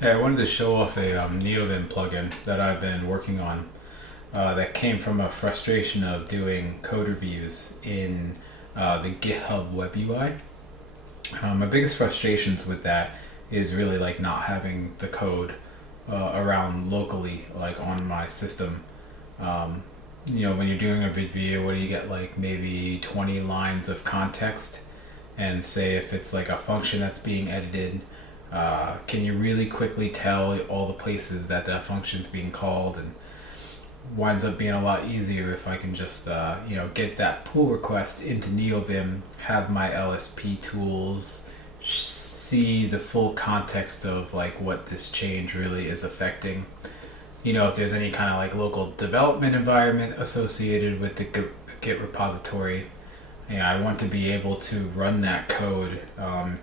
Hey, I wanted to show off a neovim plugin that I've been working on that came from a frustration of doing code reviews in the GitHub web UI. My biggest frustrations with that is really like not having the code around locally, like on my system. When you're doing a review, what do you get, like maybe 20 lines of context, and say if it's like a function that's being edited, can you really quickly tell all the places that that function's being called? And winds up being a lot easier if I can just get that pull request into neovim, have my LSP tools, see the full context of like what this change really is affecting. If there's any kind of like local development environment associated with the Git repository, I want to be able to run that code,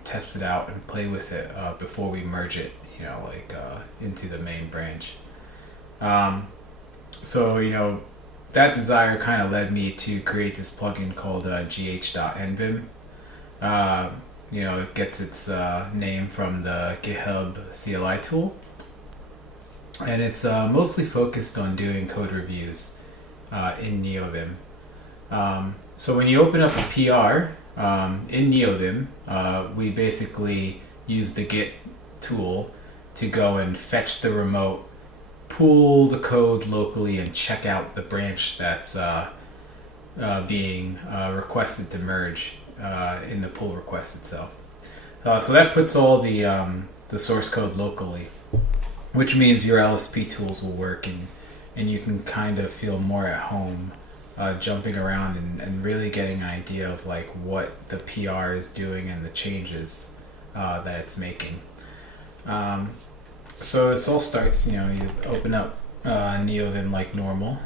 test it out, and play with it before we merge it, into the main branch. So that desire kind of led me to create this plugin called gh.nvim. It gets its name from the GitHub CLI tool, and it's mostly focused on doing code reviews in neovim. So when you open up a PR in neovim, we basically use the Git tool to go and fetch the remote, pull the code locally, and check out the branch that's being requested to merge in the pull request itself. So that puts all the source code locally, which means your LSP tools will work, and you can kind of feel more at home jumping around and really getting an idea of like what the PR is doing and the changes that it's making. So this all starts, you open up neovim like normal.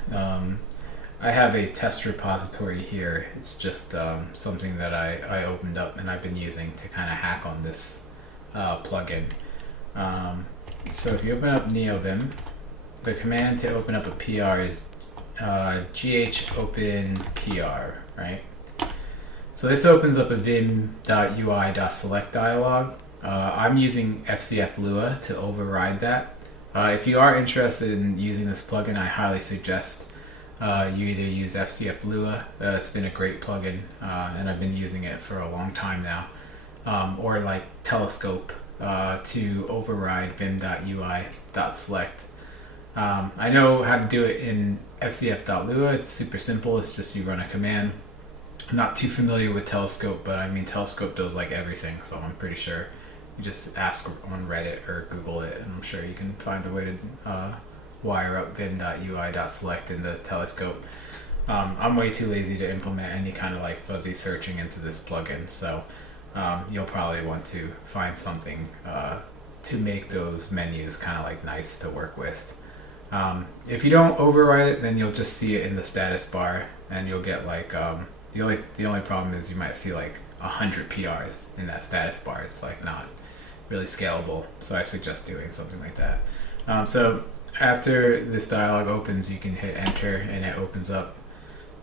I have a test repository here. It's just something that I opened up and I've been using to kind of hack on this plugin. So if you open up neovim, the command to open up a PR is gh.open_PR, right? So this opens up a vim.ui.select dialog. I'm using FCF Lua to override that. If you are interested in using this plugin, I highly suggest you either use FCF Lua. It's been a great plugin, and I've been using it for a long time now, or like Telescope to override vim.ui.select. I know how to do it in fcf.lua. It's super simple. It's just you run a command. I'm not too familiar with Telescope, but I mean Telescope does like everything, so I'm pretty sure you just ask on Reddit or Google it, and I'm sure you can find a way to wire up vim.ui.select into Telescope. I'm way too lazy to implement any kind of like fuzzy searching into this plugin, so you'll probably want to find something to make those menus kind of like nice to work with. If you don't override it, then you'll just see it in the status bar, and you'll get like the only problem is you might see like 100 PRs in that status bar. It's like not really scalable, so I suggest doing something like that. So after this dialog opens, you can hit enter, and it opens up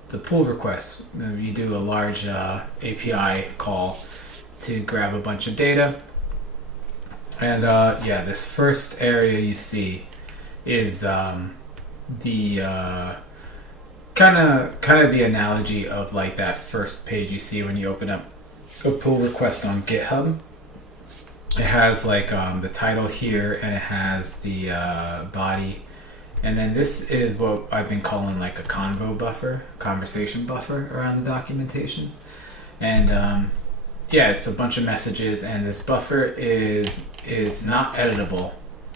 the pull request. You do a large API call to grab a bunch of data, and this first area you see is the kind of the analogy of like that first page you see when you open up a pull request on GitHub. It has like the title here, and it has the body, and then this is what I've been calling like a conversation buffer around the documentation. And it's a bunch of messages, and this buffer is not editable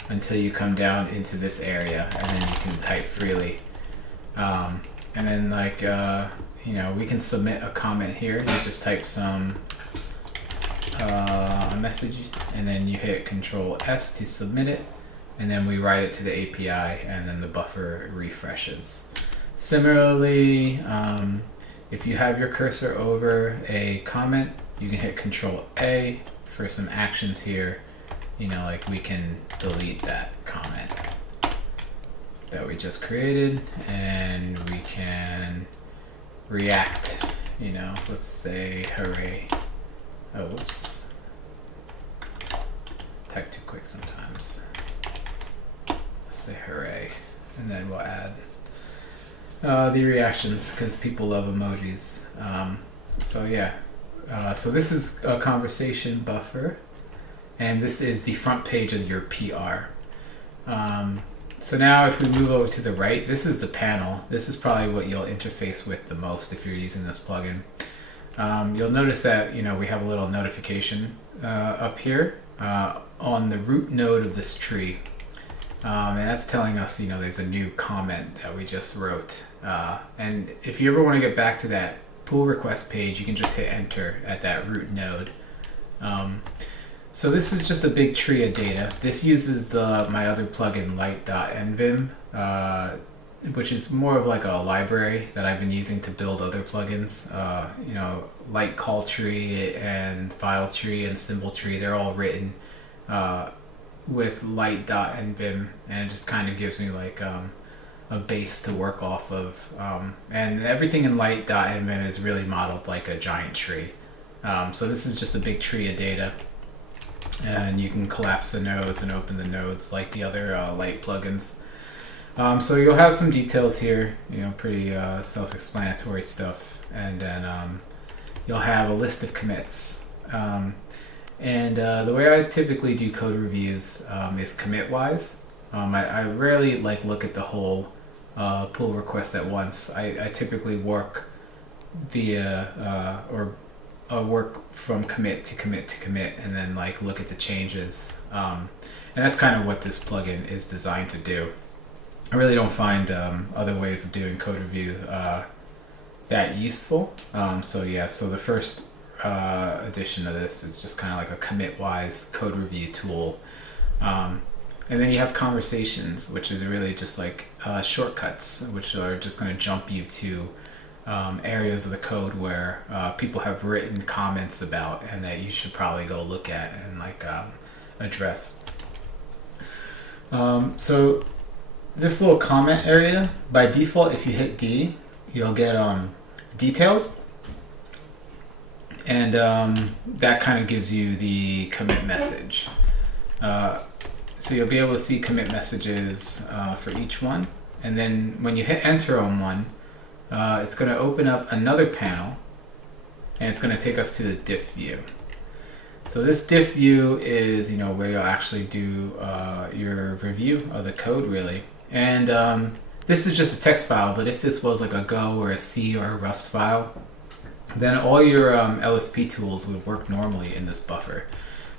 until you come down into this area, and then you can type freely. And then we can submit a comment here. You just type a message, and then you hit Control S to submit it, and then we write it to the API, and then the buffer refreshes. Similarly, if you have your cursor over a comment, you can hit Control A for some actions here. We can delete that comment that we just created, and we can react, let's say hooray. Oh, whoops. type too quick sometimes. Let's say hooray, and then we'll add the reactions because people love emojis. So yeah, so this is a conversation buffer, and this is the front page of your PR. So now if we move over to the right, this is the panel. This is probably what you'll interface with the most if you're using this plugin. You'll notice that we have a little notification up here on the root node of this tree. And that's telling us, there's a new comment that we just wrote. And if you ever want to get back to that pull request page, you can just hit enter at that root node. So this is just a big tree of data. This uses my other plugin, gh.nvim, which is more of like a library that I've been using to build other plugins. Light call tree and file tree and symbol tree, they're all written with light.nvim, and it just kind of gives me like a base to work off of. And everything in light.nvim is really modeled like a giant tree. So this is just a big tree of data. And you can collapse the nodes and open the nodes like the other light plugins. So you'll have some details here, pretty self-explanatory stuff. And then you'll have a list of commits. And the way I typically do code reviews is commit-wise. I rarely look at the whole pull request at once. I typically work via work from commit to commit to commit, and then look at the changes. And that's kind of what this plugin is designed to do. I really don't find other ways of doing code review that useful. So the first edition of this is just kind of like a commit-wise code review tool. And then you have conversations, which is really just shortcuts, which are just going to jump you to areas of the code where people have written comments about and that you should probably go look at and address. So this little comment area, by default, if you hit D, you'll get details, and that kind of gives you the commit message. So you'll be able to see commit messages for each one, and then when you hit enter on one, it's going to open up another panel, and it's going to take us to the diff view. So this diff view is where you'll actually do your review of the code, really. And this is just a text file, but if this was like a Go or a C or a Rust file, then all your LSP tools would work normally in this buffer.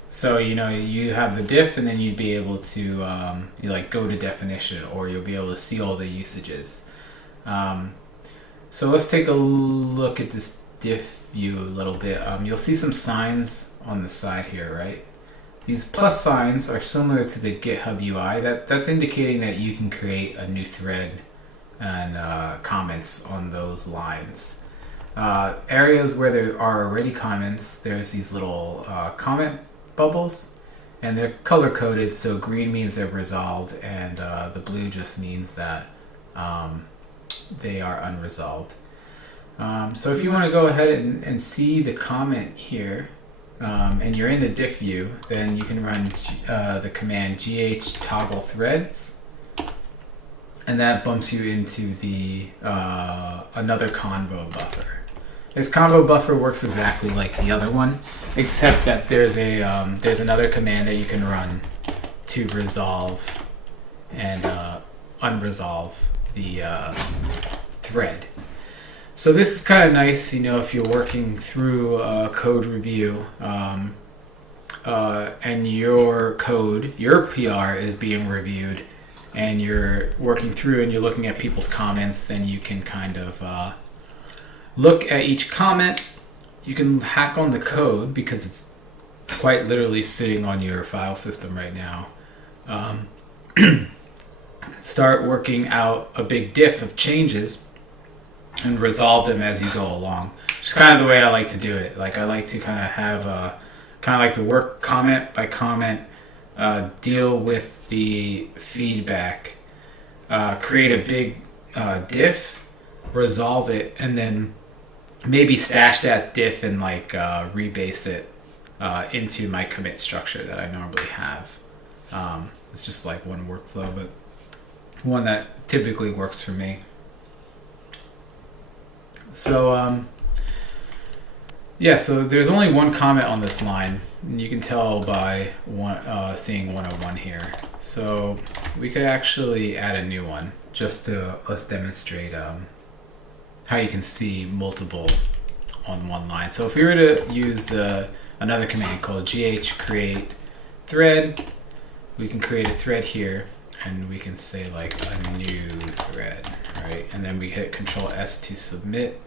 So you have the diff, and then you'd be able to go to definition, or you'll be able to see all the usages. So let's take a look at this diff view a little bit. You'll see some signs on the side here, right? These plus signs are similar to the GitHub UI. That's indicating that you can create a new thread and comments on those lines. Areas where there are already comments, there's these little comment bubbles, and they're color coded. So green means they're resolved, and the blue just means that they are unresolved. So if you want to go ahead and see the comment here, and you're in the diff view, then you can run the command gh toggle threads, and that bumps you into the another convo buffer. This convo buffer works exactly like the other one, except that there's another command that you can run to resolve and unresolve the thread. So this is kind of nice, if you're working through a code review and your code, your PR is being reviewed, and you're working through and you're looking at people's comments, then you can kind of look at each comment. You can hack on the code because it's quite literally sitting on your file system right now. Start working out a big diff of changes and resolve them as you go along. Just kind of the way I like to do it. I like to kind of have to work comment by comment, deal with the feedback, create a big diff, resolve it, and then maybe stash that diff and rebase it into my commit structure that I normally have. It's just like one workflow, but one that typically works for me. So yeah, so there's only one comment on this line, and you can tell by seeing 101 here. So we could actually add a new one just to let's demonstrate how you can see multiple on one line. So if we were to use another command called gh create thread, we can create a thread here, and we can say like a new thread, right? And then we hit Control S to submit.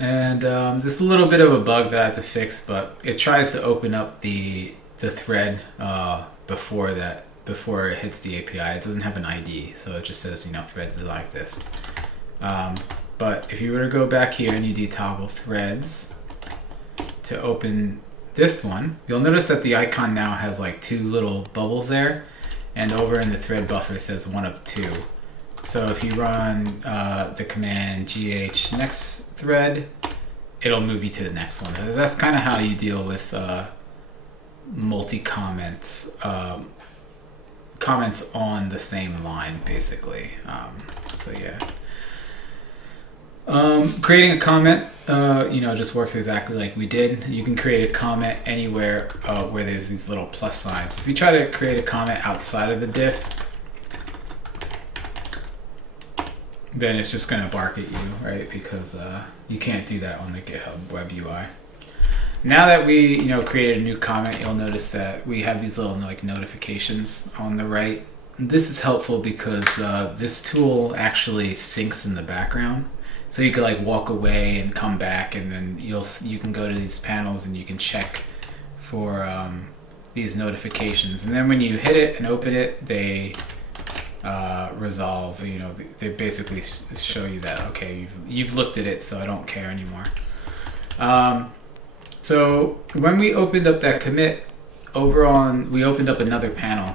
And this is a little bit of a bug that I have to fix, but it tries to open up the thread before it hits the API. It doesn't have an ID, so it just says, threads do not exist. But if you were to go back here and you do toggle threads to open this one, you'll notice that the icon now has like two little bubbles there, and over in the thread buffer it says 1 of 2. So if you run the command gh next thread, it'll move you to the next one. That's kind of how you deal with multi-comments, comments on the same line, basically. So yeah. Creating a comment, just works exactly like we did. You can create a comment anywhere where there's these little plus signs. If you try to create a comment outside of the diff, then it's just going to bark at you, right? Because you can't do that on the GitHub web UI. Now that we created a new comment, you'll notice that we have these little like notifications on the right. This is helpful because this tool actually syncs in the background. So you could like walk away and come back, and then you can go to these panels and you can check for these notifications. And then when you hit it and open it, they resolve. They basically show you that okay, you've looked at it, so I don't care anymore. So when we opened up that commit, we opened up another panel,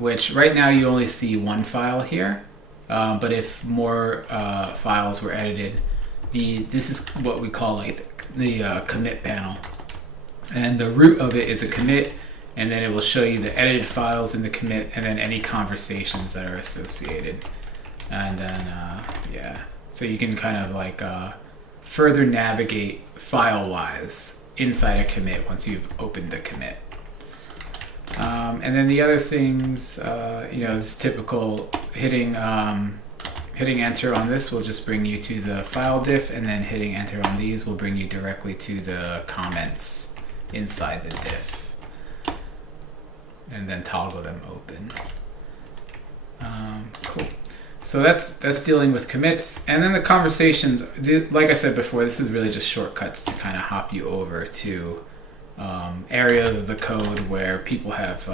which right now you only see one file here. But if more files were edited, this is what we call like the commit panel, and the root of it is a commit, and then it will show you the edited files in the commit, and then any conversations that are associated, and then so you can kind of like further navigate file-wise inside a commit once you've opened the commit. And then the other things, is typical. Hitting enter on this will just bring you to the file diff, and then hitting enter on these will bring you directly to the comments inside the diff, and then toggle them open. Cool. So that's dealing with commits, and then the conversations. Like I said before, this is really just shortcuts to kind of hop you over to areas of the code where people have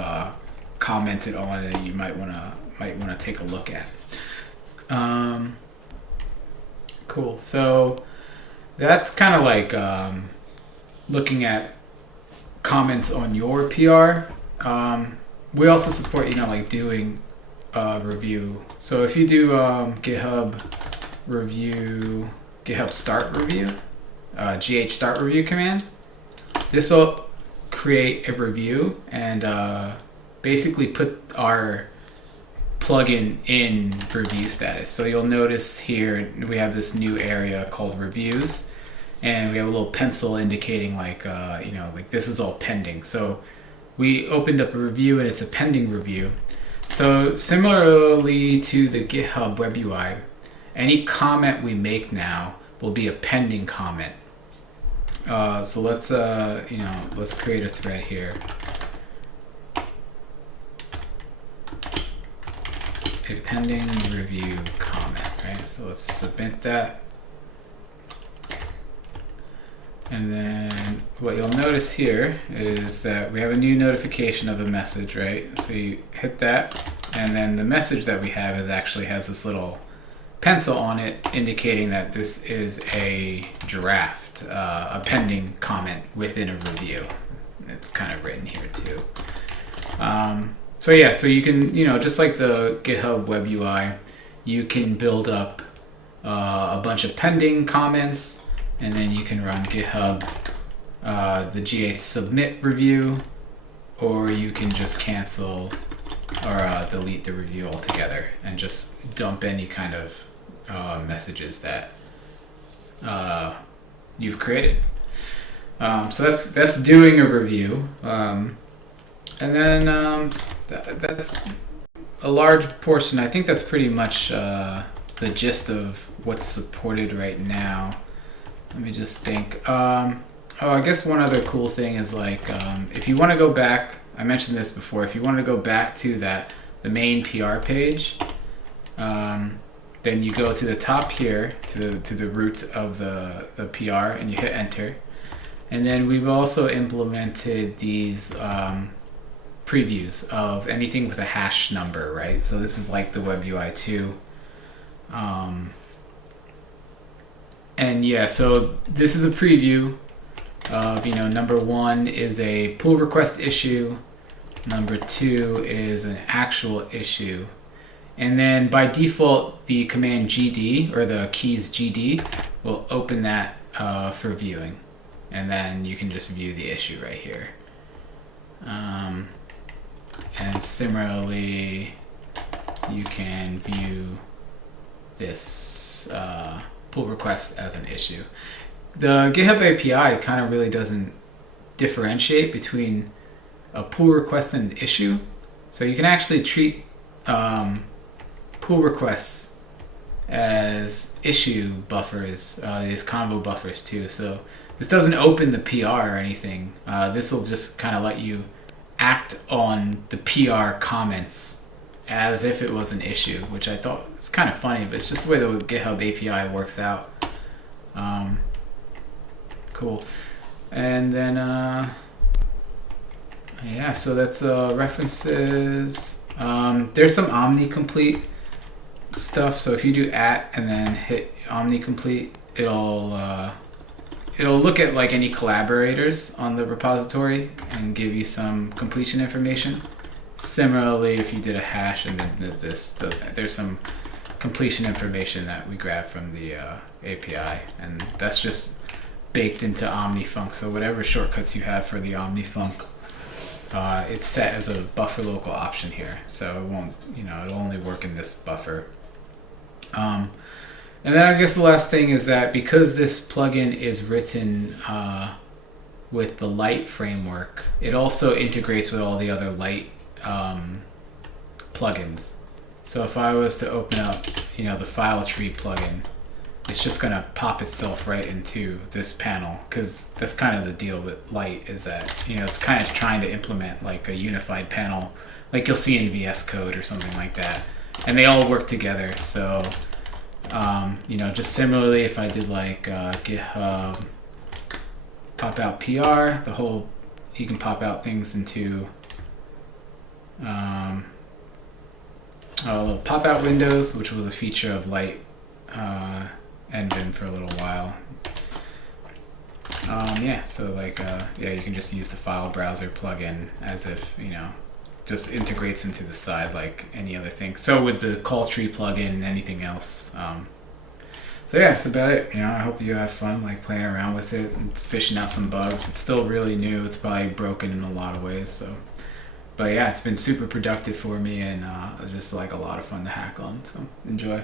commented on that you might want to take a look at. Cool. So that's kind of like looking at comments on your PR. We also support like doing review. So if you do GitHub start review, gh start review command, this will create a review and basically put our plugin in review status. So you'll notice here we have this new area called reviews, and we have a little pencil indicating like like this is all pending. So we opened up a review and it's a pending review. So similarly to the GitHub web UI, any comment we make now will be a pending comment. So let's create a thread here. A pending review comment, right? So let's submit that. And then what you'll notice here is that we have a new notification of a message, right? So you hit that, and then the message that we have actually has this little pencil on it indicating that this is a draft, a pending comment within a review. It's kind of written here too. So you can, just like the GitHub web UI, you can build up a bunch of pending comments, and then you can run GitHub the gh submit review, or you can just cancel or delete the review altogether and just dump any kind of messages that you've created. So that's doing a review, and then that's a large portion. I think that's pretty much the gist of what's supported right now. Let me just think. I guess one other cool thing is like if you want to go back, I mentioned this before, if you want to go back to the main PR page, then you go to the top here to the root of the PR and you hit enter. And then we've also implemented these previews of anything with a hash number, right? So this is like the Web UI 2. And yeah, so this is a preview of, number 1 is a pull request issue. Number 2 is an actual issue. And then by default, the command GD, or the keys GD, will open that for viewing. And then you can just view the issue right here. And similarly, you can view this pull request as an issue. The GitHub API kind of really doesn't differentiate between a pull request and an issue. So you can actually treat pull requests as issue buffers, these convo buffers too. So this doesn't open the PR or anything. This will just kind of let you act on the PR comments as if it was an issue, which I thought was kind of funny, but it's just the way the GitHub API works out. Cool. And then, yeah, so that's references. There's some omni-complete stuff. So if you do @ and then hit omni-complete, it'll look at like any collaborators on the repository and give you some completion information. Similarly, if you did a hash and then this does, there's some completion information that we grab from the API, and that's just baked into OmniFunc. So whatever shortcuts you have for the OmniFunc, it's set as a buffer local option here. So it won't, it'll only work in this buffer. And then I guess the last thing is that because this plugin is written with the Light framework, it also integrates with all the other Light plugins. So if I was to open up, the file tree plugin, it's just going to pop itself right into this panel, because that's kind of the deal with Light, is that, it's kind of trying to implement like a unified panel, like you'll see in VS Code or something like that. And they all work together. So just similarly, if I did like GitHub pop out PR, you can pop out things into little pop out windows, which was a feature of Light nvim for a little while. So like you can just use the file browser plugin as if just integrates into the side like any other thing. So with the call tree plugin and anything else. So yeah, that's about it. I hope you have fun like playing around with it and fishing out some bugs. It's still really new. It's probably broken in a lot of ways. So, but yeah, it's been super productive for me and just like a lot of fun to hack on. So enjoy.